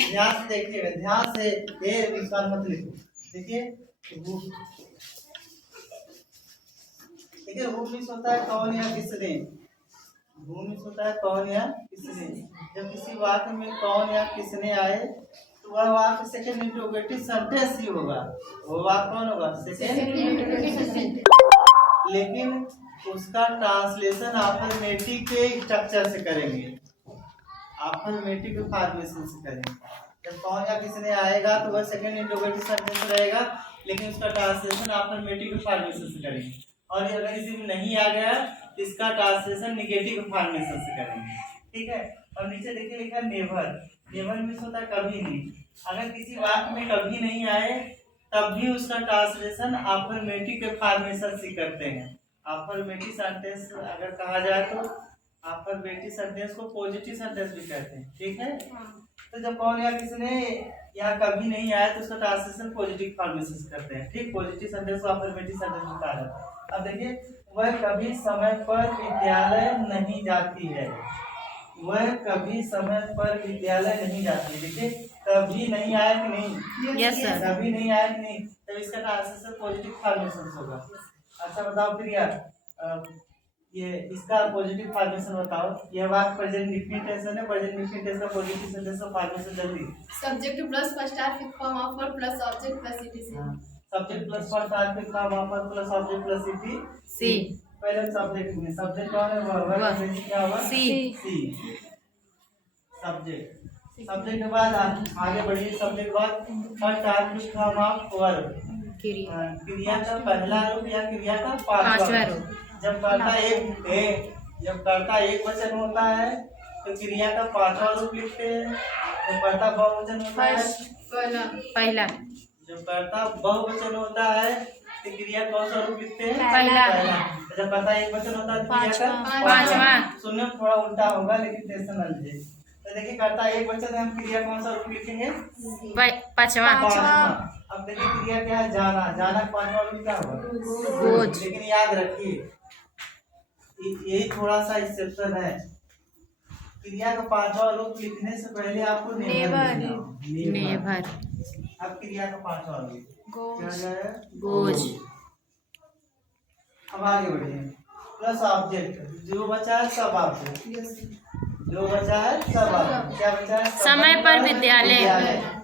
ध्यान से देखिएगा, ध्यान से, ये विस्तार मत लिखो। देखिए देखिए, वो मिस होता है कौन या किसने, वो मिस होता है कौन या किसने। जब किसी वाक्य में कौन या किसने आए तो वह वाक्य सेकंड इंट्रोगेटिव सेंटेंस ही होगा। वो वाक्य कौन होगा? Second interrogative sentence. लेकिन उसका ट्रांसलेशन अफर्मेटिव के स्ट्रक्चर से करेंगे, अफर्मेटिव के फॉर्मेशन से करेंगे। जब कौन या किसने आएगा तो वह सेकंड इंट्रोगेटिव सेंटेंस रहेगा, लेकिन उसका ट्रांसलेशन अफर्मेटिव के फॉर्मेशन से करेंगे। और अगर किसी में नहीं आ गया तो इसका ट्रांसलेशन नेगेटिव फॉर्मेशन से करेंगे। ठीक है। और नीचे देखिए लिखा नेवर, नेवर मिस होता है कभी नहीं। अगर किसी वाक्य में कभी नहीं आए तब भी उसका ट्रांसलेशन अफर्मेटिव के फॉर्मेशन से करते हैं। अफर्मेटिव सेंटेंस अगर कहा जाए तो अफर्मेटिव सेंटेंस को पॉजिटिव सेंटेंस भी कहते हैं। ठीक है। तो जब कौन या किसने या कभी नहीं आया तो उसका ट्रांसलेशन पॉजिटिव फॉर्मेशन से करते हैं। ठीक, पॉजिटिव सेंटेंस को अफर्मेटिव सेंटेंस में कहा जाता है। अब देखिए, वह कभी समय पर विद्यालय नहीं जाती है, वह कभी समय पर विद्यालय नहीं जाती है। देखिए, कभी नहीं आया कि नहीं? Yes sir. कभी नहीं आया कि नहीं, तब इसका ट्रांसलेशन पॉजिटिव फॉर्मेशन होगा। अच्छा बताओ फिर यार, ये इसका पॉजिटिव फॉर्मेशन बताओ। ये वाक्य प्रेजेंट इंडेफिनिट टेंस है, प्रेजेंट इंडेफिनिट टेंस का पॉजिटिव सेंटेंस का फॉर्मेशन जल्दी। Subject plus first or fifth form of verb plus object plus etc. Subject plus first or fifth form of verb plus object plus etc. पहले subject में subject कौन है? Verb क्या होगा? सी। Subject, subject के बाद आगे बढ़िए। सब्जेक्ट के बाद first or fifth form of verb, क्रिया का पहला रूप या क्रिया का पांचवा रूप। जब कर्ता एक वचन होता है तो क्रिया का पांचवा रूप लिखते हैं। जब कर्ता बहुवचन होता है पहला। जब कर्ता बहुवचन होता है तो क्रिया कौन सा रूप लिखते हैं? पहला। जब कर्ता एक वचन होता है तो क्रिया का पांचवा। सुनने में थोड़ा उल्टा होगा लेकिन टेंशन न लीजिए। तो देखिए, कर्ता एक वचन है, हम क्रिया कौन सा रूप लिखेंगे? पांचवा। अब देखिए क्रिया क्या है? जाना। जाना का पांचवा रूप क्या होगा? गोज। लेकिन याद रखिए, यही थोड़ा सा एक्सेप्शन है। क्रिया का पांचवा रूप लिखने से पहले आपको नेवर। अब क्रिया का पांचवा रूप क्या है? गोज। अब आगे बढ़िए। प्लस ऑब्जेक्ट, जो बचा है सब ऑब्जेक्ट, जो बचा है सब ऑब्जेक्ट। क्या बचा है? समय पर विद्यालय।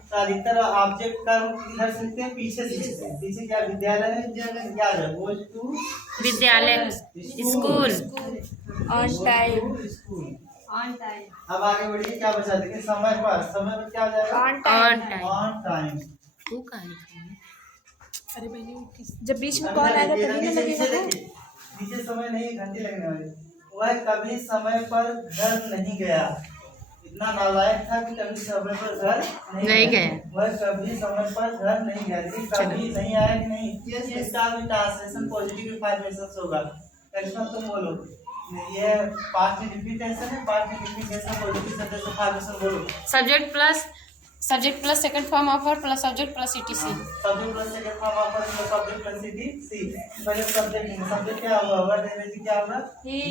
तो अधिकतर ऑब्जेक्ट का रूप इधर से लिखते हैं, पीछे से लिखते हैं। पीछे क्या? विद्यालय है। क्या है? गोज टू विद्यालय, स्कूल, ऑन टाइम। स्कूल। अब आगे बढ़िए। क्या बचा? देखिए, समय पर, समय पर क्या हो जाएगा? On time. अरे बहनी, जब बीच में कॉल आएगा तभी ना लगेगा। नीचे समय नहीं, घंटे लगने वाले। वह कभी समय पर घर नहीं गया। इतना नालायक था कि कभी समय पर घर नहीं गया। वह कभी समय पर घर नहीं गया। लेकिन कभी नहीं आया कि नहीं, इसका भी ट्रांसलेशन पॉजिटिव फॉर्मेशन होगा। करिश्मा तुम बोलो, ये पास्ट इंडेफिनिट टेंस है, पास्ट इंडेफिनिट टेंस का पॉजिटिव सेंटेंस का फॉर्मेशन बोलो। Subject plus second form of verb plus object plus etc. Subject plus second form of verb plus object plus etc. पहले subject क्या होगा? वर्ब एनर्जी क्या होगा? ही।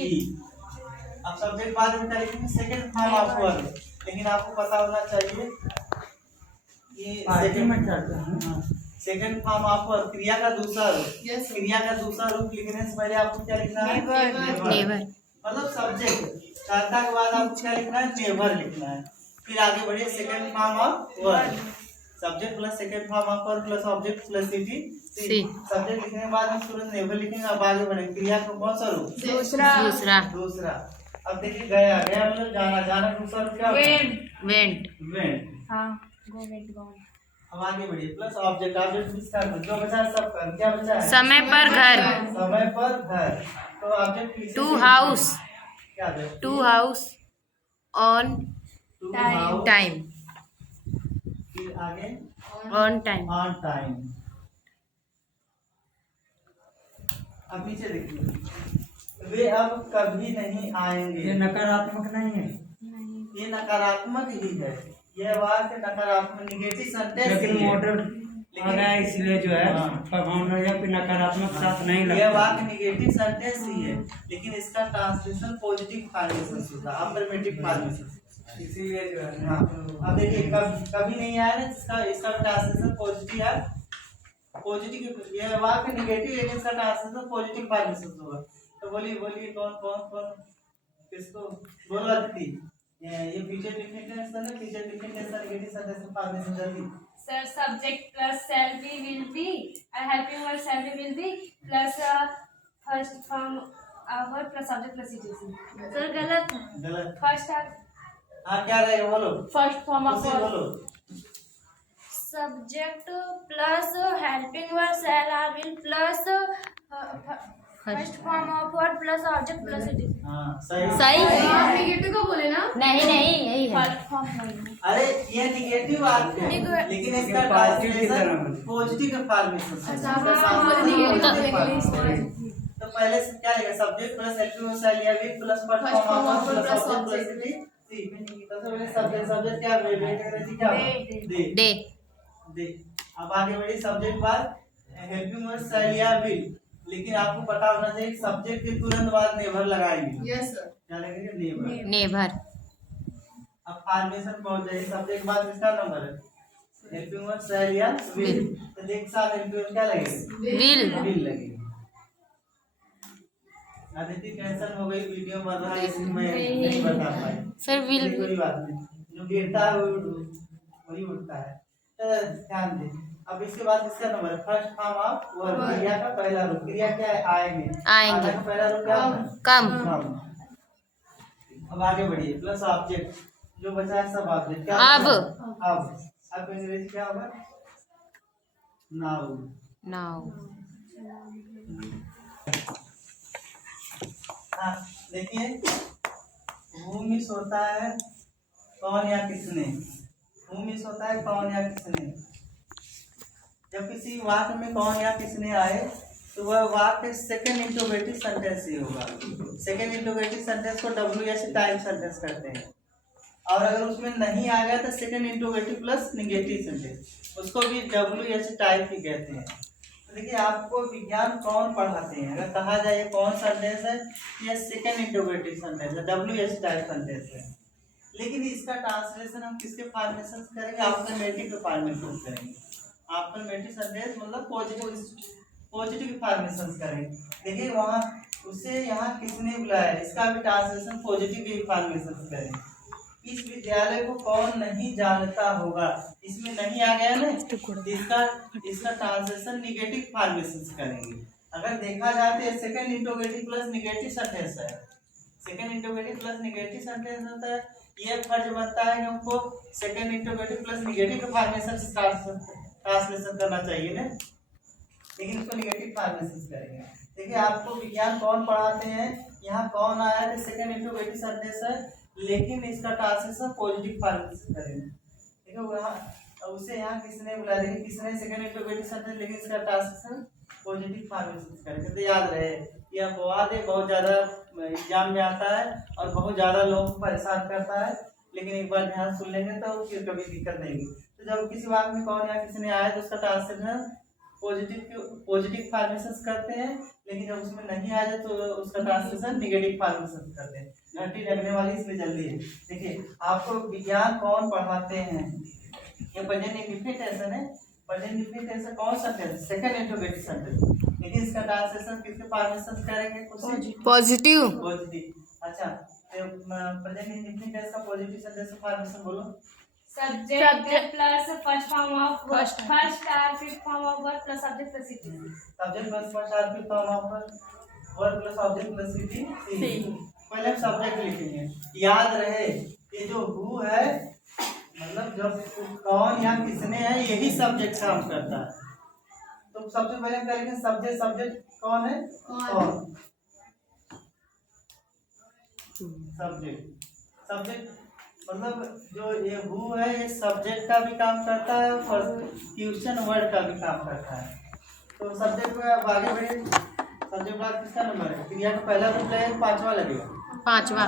अब सब्जेक्ट बाद में करेंगे सेकंड फॉर्म ऑफ वर्ब, लेकिन आपको पता होना चाहिए कि सेकंड फॉर्म ऑफ वर्ब क्रिया का दूसरा रूप। क्रिया का दूसरा रूप लिखने से पहले आपको क्या लिखना है? नेवर। मतलब सब्जेक्ट कर्ता के बाद आपको क्या लिखना है? नेवर लिखना है। फिर आगे बढ़िए। Second form of verb, subject plus second form of verb plus object plus etc. Subject लिखने के बाद हम तुरंत नेवर लिखेंगे। अब आगे बढ़े। क्रिया का कौन सा रूप? दूसरा। अब देखिए, गया। गया मतलब जाना। जाना का दूसरा रूप क्या होता है? वेंट। अब आगे बढ़िए। प्लस ऑब्जेक्ट, ऑब्जेक्ट जो बचा है सब कर। क्या बचा है? समय पर घर। समय पर घर। तो ऑब्जेक्ट टू हाउस। क्या है? To house on time. फिर आगे ऑन टाइम। On time. अब नीचे देखिए, वे अब कभी नहीं आएंगे। ये नकारात्मक नहीं है, ये नकारात्मक ही है। यह वाक्य नकारात्मक नेगेटिव सेंटेंस, लेकिन मॉडल इसलिए जो है नकारात्मक साथ नहीं लगता। यह वाक्य नेगेटिव सेंटेंस ही है, लेकिन इसका ट्रांसलेशन पॉजिटिव फॉर्मेशन होगा, अफर्मेटिव फॉर्मेशन। इसीलिए जो है हाँ अब देखिए कभी नहीं आया ना इसका इसका ट्रांसलेशन पॉजिटिव है, पॉजिटिव ये वाक्य निगेटिव लेकिन इसका ट्रांसलेशन पॉजिटिव फॉर्मेशन होगा। तो बोलिए बोलिए कौन कौन कौन किसको बोला थी ये फ्यूचर डिफिनेट टेंस है, future definite tense negative sentence formation जल्दी। Sir, subject plus shall be will be. Helping word shall be will be plus first form verb plus subject plus etc. Sir, गलत है। गलत। First हाँ क्या रहेगा बोलो, first form of उसे verb. बोलो। Subject plus helping word shall or will plus first form of word plus object plus it is. हाँ सही सही है। आप नेगेटिव को बोले ना? नहीं नहीं यही है। First form होगा। अरे ये निगेटिव वाक्य है लेकिन इसका ट्रांसलेशन पॉजिटिव के फॉर्मेशन से। अच्छा आप बोले नेगेटिव तो पहले से क्या रहेगा, subject plus helping verb shall या will plus first form of verb plus object plus C. तो सब्जेक्ट सब्जेक्ट क्या वेट अंग्रेजी क्या दे दे। अब आगे बढ़ी सब्जेक्ट बाद हेल्पिंग वर्ब शैल या विल, लेकिन आपको पता होना चाहिए सब्जेक्ट के तुरंत बाद नेवर लगाएंगे। Yes sir. क्या लगेगा नेवर। नेवर। अब फॉर्मेशन पहुंच जाए सब्जेक्ट बाद किसका नंबर है, हेल्पिंग वर्ब शैल या विल। तो देख साथ हेल्पिंग वर्ब क्या लगेगा, विल लगेगा। आदित्य टेंशन हो गई वीडियो बन रहा है इसलिए मैं नहीं बता पाई। सर विल कोई बात नहीं, जो गिरता है वही उठता है। तो ध्यान दे। अब इसके बाद इसका नंबर है फर्स्ट फॉर्म ऑफ वर्ब, क्रिया का पहला रूप। क्रिया क्या है, आएंगे। आएंगे। का पहला रूप क्या होता है, कम। अब आगे बढ़िए प्लस ऑब्जेक्ट, जो बचा है सब ऑब्जेक्ट। क्या अब। अब अंग्रेजी क्या होगा, नाउ। नाउ। हाँ देखिए हु मिस होता है कौन या किसने, हु मिस होता है कौन या किसने। जब किसी वाक्य में कौन या किसने आए तो वह वाक्य सेकंड इंट्रोगेटिव सेंटेंस ही होगा। सेकंड इंट्रोगेटिव सेंटेंस को WH टाइप सेंटेंस कहते हैं। और अगर उसमें नहीं आ गया तो second interrogative plus negative sentence, उसको भी WH टाइप ही कहते हैं। तो देखिए आपको विज्ञान कौन पढ़ाते हैं, अगर कहा जाए कौन सेंटेंस है या सेकंड इंट्रोगेटिव सेंटेंस है, WH टाइप सेंटेंस है। लेकिन इसका ट्रांसलेशन हम किसके फॉर्मेशन करेंगे, अफर्मेटिव के फॉर्मेशन करेंगे। अफर्मेटिव सेंटेंस मतलब पॉजिटिव फॉर्मेशन करेंगे। देखिए वहाँ उसे यहाँ किसने बुलाया, इसका भी ट्रांसलेशन पॉजिटिव के फॉर्मेशन करेंगे। इस विद्यालय को कौन नहीं जानता होगा, इसमें नहीं आ गया ना, इसका ट्रांसलेशन निगेटिव फॉर्मेशन करेंगे। अगर देखा जाए तो second interrogative plus negative sentence है, second interrogative plus negative sentence होता है। ये फर्ज बनता है कि हमको सेकंड इंट्रोगेटिव प्लस निगेटिव के फॉर्मेशन से ट्रांसलेशन करना चाहिए ना, लेकिन इसको निगेटिव फॉर्मेशन करेंगे। देखिए आपको विज्ञान कौन पढ़ाते हैं, यहाँ कौन आया है सेकंड इंट्रोगेटिव सेंटेंस है लेकिन इसका ट्रांसलेशन पॉजिटिव फॉर्मेशन करेंगे। देखो वहाँ उसे यहाँ किसने बुला देंगे, किसने सेकंड इंट्रोगेटिव सेंटेंस लेकिन इसका ट्रांसलेशन पॉजिटिव फॉर्मेशन करेंगे। तो याद रहे यह अपवाद है, बहुत ज़्यादा एग्जाम में आता है और बहुत ज़्यादा लोगों को परेशान करता है, लेकिन एक बार ध्यान सुन लेंगे तो फिर कभी दिक्कत नहीं होगी। तो जब किसी वाक्य में कौन या किसने आया तो उसका ट्रांसलेशन पॉजिटिव फॉर्मेशन करते हैं, लेकिन जब उसमें नहीं आ जाए तो उसका ट्रांसलेशन निगेटिव फॉर्मेशन करते हैं। घंटी लगने वाली इसमें जल्दी है। देखिए आपको विज्ञान कौन पढ़ाते हैं, ये प्रेजेंट इंडेफिनिट टेंस है। प्रेजेंट इंडेफिनिट टेंस कौन सा टेंस, सेकंड इंट्रोगेटिव सेंटेंस, लेकिन इसका ट्रांसलेशन किसके फॉर्मेशन करेंगे, पॉजिटिव। पॉजिटिव। अच्छा तो प्रेजेंट इंडेफिनिट टेंस का पॉजिटिव सेंटेंस का फॉर्मेशन बोलो। Subject plus first form of first or fifth form of verb plus subject plus it is. Subject plus first और fifth form of verb plus object plus C. पहले हम subject लिखेंगे। याद रहे ये जो हु है मतलब जब कौन या किसने है यही सब्जेक्ट काम करता है। तो सबसे पहले हम क्या लिखेंगे, सब्जेक्ट कौन है, कौन सब्जेक्ट मतलब जो ये हु है ये सब्जेक्ट का भी काम करता है और फ्यूचर वर्ड का भी काम करता है। तो सब्जेक्ट में अब आगे बढ़े, सब्जेक्ट बाद किसका नंबर है, क्रिया का पहला रूप लगेगा, पांचवा लगेगा, पांचवा।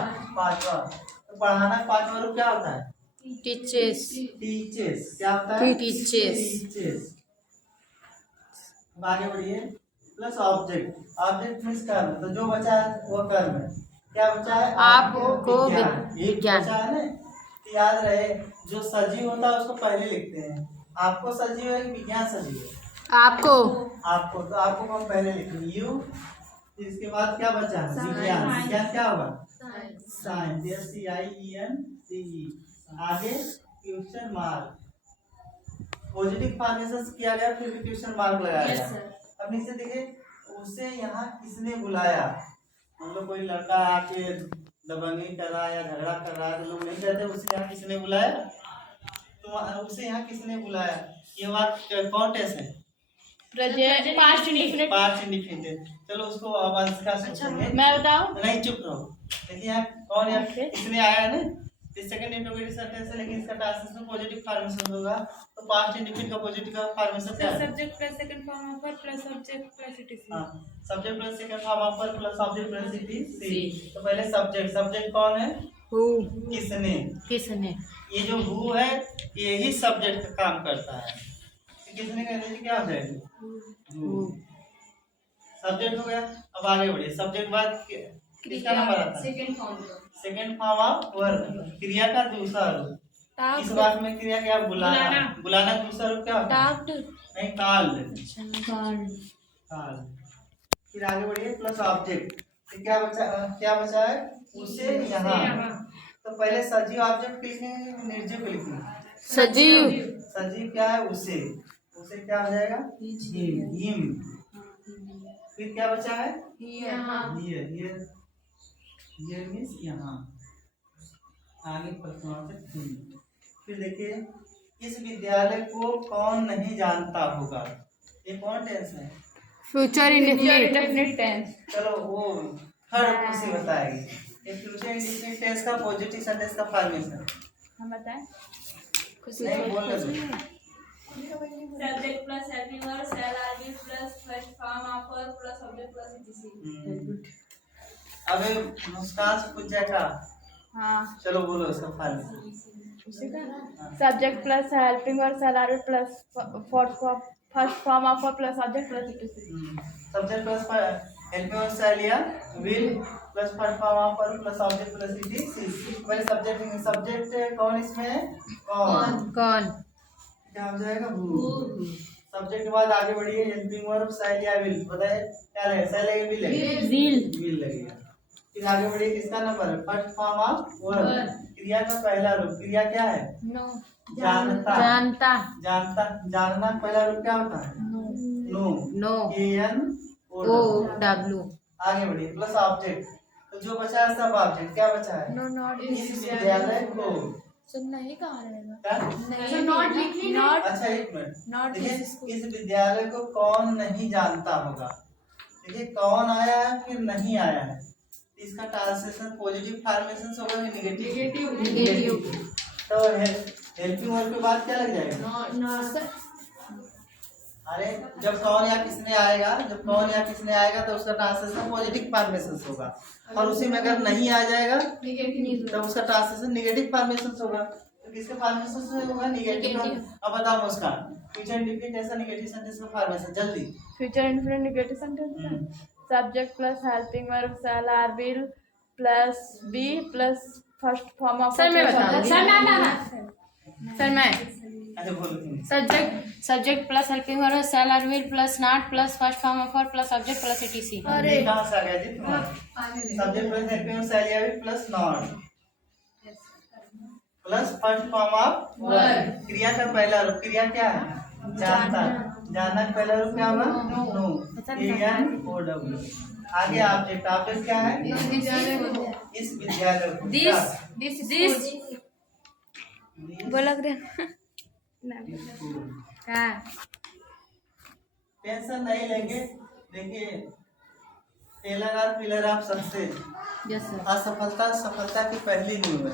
तो पढ़ाना पांचवा रूप क्या होता है, टीचर्स। क्या होता है, टीचर्स। आगे बढ़िए प्लस ऑब्जेक्ट मीन्स कर्म, तो जो बचा है वो कर्म है। क्या बचा है, आपको विज्ञान। बचा है ना, तो याद रहे जो सजीव होता है उसको पहले लिखते हैं। आपको सजीव है कि विज्ञान सजीव है? आपको आपको, तो आपको हम पहले लिखेंगे यू, फिर इसके बाद क्या बचा है? विज्ञान। विज्ञान क्या होगा? Science, SCIENCE। आगे क्वेश्चन मार्क, पॉजिटिव फॉर्मेशन किया गया फिर भी क्वेश्चन मार्क लगाया Yes, गया। sir. अब नीचे देखिए, उसे यहाँ किसने बुलाया? हम लोग कोई लड़का आके दबंगई कर रहा है या झगड़ा कर रहा है तो लोग नहीं कहते उसे यहाँ किसने बुलाया? तो उसे यहाँ किसने बुलाया? ये वाक्य कौन टेंस है? Past indefinite. Past indefinite. चलो उसको अब अंश का सोचेंगे। मैं बताऊं? नहीं, चुप रहो। देखिए यहाँ कौन है? किसने आया है ना? इस सेकंड इंट्रोगेटिव सेंटेंस है, लेकिन इसका ट्रांसलेशन पॉजिटिव फॉर्मेशन होगा। तो पास्ट इंडिफिनिट का पॉजिटिव का फॉर्मेशन क्या है? Subject plus second form of verb plus object plus etc. हाँ, subject plus second form of verb plus object plus etc. तो पहले सब्जेक्ट, सब्जेक्ट कौन है? हु। किसने। किसने। ये जो हु है यही सब्जेक्ट का काम करता है। किसने कहते हैं क्या हो जाएगा? हु। सब्जेक्ट हो गया। अब आगे बढ़िए। सब्जेक्ट बाद किसका नंबर आता है? Second form second form of verb, क्रिया का दूसरा रूप। इस वाक्य में क्रिया क्या? बुलाना। बुलाना दूसरा रूप क्या होता है? नहीं, काल। फिर आगे बढ़िए, प्लस ऑब्जेक्ट। फिर क्या बचा है? उसे यहाँ। तो पहले सजीव ऑब्जेक्ट लिखेंगे, निर्जीव को लिखेंगे? सजीव। सजीव क्या है? उसे क्या हो जाएगा? हिम। फिर क्या बचा है? ये मीन्स यहाँ। आगे प्रश्न। फिर देखिए, इस विद्यालय को कौन नहीं जानता होगा? ये कौन टेंस है? Future indefinite tense. चलो वो थर्ड खुशी बताएगी। ये फ्यूचर इंडेफिनिट टेंस का पॉजिटिव सेंटेंस का फॉर्मेशन हम बताएं? नहीं बोल रहे। Subject plus helping verb shall are will plus first form of verb plus object plus etc. अब मुस्कान से पूछ जाएगा। हाँ। चलो बोलो इसका formation. Subject plus helping verb shall are will plus first form of verb plus object plus etc. Subject plus helping verb shall या will plus first form of verb plus object plus etc.. पहले subject कौन इसमें है? कौन। क्या हो जाएगा? Who. Subject के बाद आगे बढ़िए, हेल्पिंग वर्ब shall या will। बताए क्या लगेगा? shall लगेगा, will लगेगा? will लगेगा। फिर आगे बढ़िए, किसका नंबर है? फर्स्ट फॉर्म ऑफ वर्ब, क्रिया का पहला रूप। क्रिया क्या है? जानता। जानना पहला रूप क्या होता है? नो। ANOW। आगे बढ़िए, प्लस ऑब्जेक्ट। तो जो बचा है सब ऑब्जेक्ट। क्या बचा है? इस विद्यालय को। नहीं कहा रहेगा। क्या? नॉट लिखनी है। अच्छा, एक मिनट। देखिए, इस विद्यालय को कौन नहीं जानता होगा? देखिए, कौन आया है फिर नहीं आया है, इसका ट्रांसलेशन पॉजिटिव फॉर्मेशन होगा कि नेगेटिव? तो हेल्पिंग वर्ब के बाद क्या लग जाएगा? अरे जब कौन या किसने आएगा तो उसका ट्रांसलेशन पॉजिटिव फॉर्मेशन होगा, और उसी में अगर नहीं आ जाएगा तो उसका ट्रांसलेशन नेगेटिव फॉर्मेशन होगा। तो किसके फॉर्मेशन से होगा? नेगेटिव। अब बताओ उसका फ्यूचर इंडेफिनिट ऐसा नेगेटिव सेंटेंस का फॉर्मेशन जल्दी। Future indefinite negative sentence. Subject plus helping verb shall are will plus be plus first form of. Sir मैं बताऊंगी। सर मैं अरे बोलो। Subject plus helping verb shall are will plus not plus first form of verb plus object plus etc. अरे कहाँ से आ गया जी तुम्हारा? Subject plus helping verb shall या will plus not plus first form of verb, क्रिया का पहला रूप। क्रिया क्या है? जानना का पहला रूप क्या होगा? नो। ANOW। आगे ऑब्जेक्ट क्या है? इस विद्यालय को। दिस बोला टेंशन नहीं लेंगे। देखिए, टेलर और पिलर ऑफ सक्सेस। असफलता सफलता की पहली नींव है।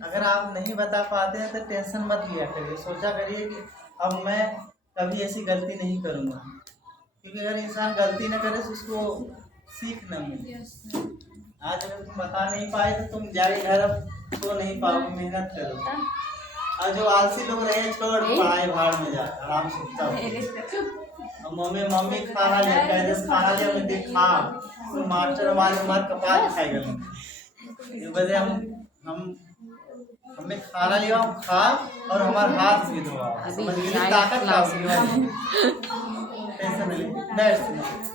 अगर आप नहीं बता पाते हैं तो टेंशन मत लिया करिए, सोचा करिए कि अब मैं कभी ऐसी गलती नहीं करूँगा, क्योंकि अगर इंसान गलती न करे तो उसको सीख न मिले। आज अगर तुम बता नहीं पाए तो तुम जाके घर अब सो नहीं पाओगे, मेहनत करो। और जो आलसी लोग रहे छोड़ पढ़ाई भाड़ में जा आराम से मम्मी खाना ले देखा तो मास्टर हमारे मार कपाल खाएगा। वजह हम हमें खाना लिया खा और हमारे हाथ भी धोआ, समझ गए? ताकत का टेंशन नहीं। नेक्स्ट